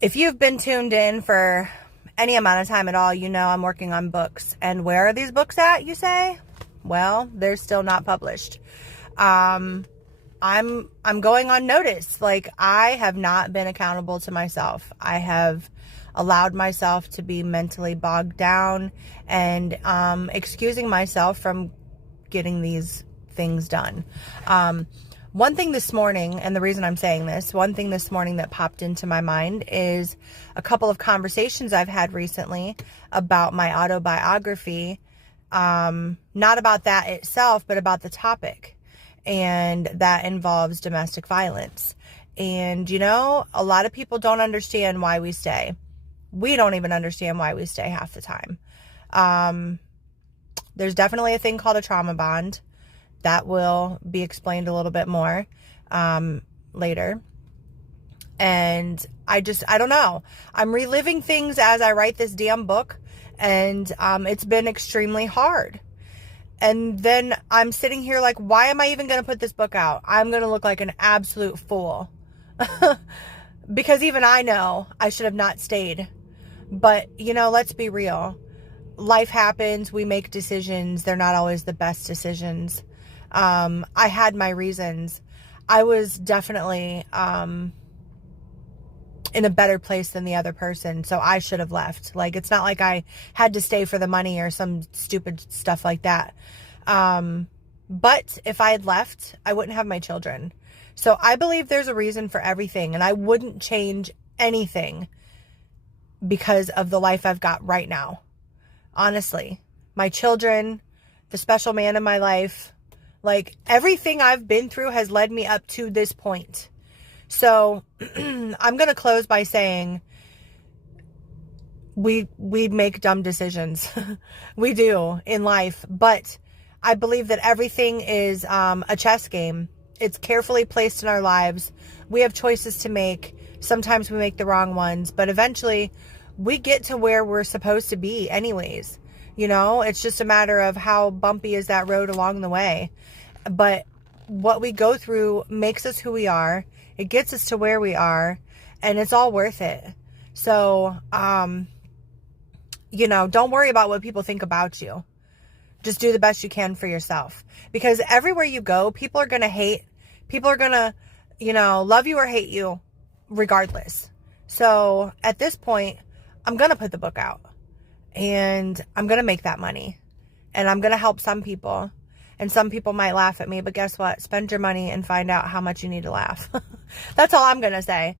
If you've been tuned in for any amount of time at all, you know I'm working on books. And where are these books at, you say? Well, they're still not published. I'm going on notice. Like, I have not been accountable to myself. I have allowed myself to be mentally bogged down and excusing myself from getting these things done. One thing this morning, and the reason I'm saying this, one thing this morning that popped into my mind is a couple of conversations I've had recently about my autobiography. Not about that itself, but about the topic. And that involves domestic violence. And, you know, a lot of people don't understand why we stay. We don't even understand why we stay half the time. There's definitely a thing called a trauma bond. That will be explained a little bit more later. And I don't know. I'm reliving things as I write this damn book. And it's been extremely hard. And then I'm sitting here like, why am I even going to put this book out? I'm going to look like an absolute fool. Because even I know I should have not stayed. But, you know, let's be real. Life happens. We make decisions. They're not always the best decisions. I had my reasons. I was definitely in a better place than the other person, so I should have left. Like, it's not like I had to stay for the money or some stupid stuff like that. But if I had left, I wouldn't have my children. So I believe there's a reason for everything, and I wouldn't change anything because of the life I've got right now. Honestly, my children, the special man in my life, like, everything I've been through has led me up to this point. So I'm going to close by saying we make dumb decisions. We do in life, but I believe that everything is a chess game. It's carefully placed in our lives. We have choices to make. Sometimes we make the wrong ones, but eventually we get to where we're supposed to be anyways. You know, it's just a matter of how bumpy is that road along the way. But what we go through makes us who we are. It gets us to where we are, and it's all worth it. So, you know, don't worry about what people think about you. Just do the best you can for yourself. Because everywhere you go, people are going to hate. People are going to, you know, love you or hate you regardless. So at this point, I'm going to put the book out. And I'm going to make that money. And I'm going to help some people. And some people might laugh at me, but guess what? Spend your money and find out how much you need to laugh. That's all I'm going to say.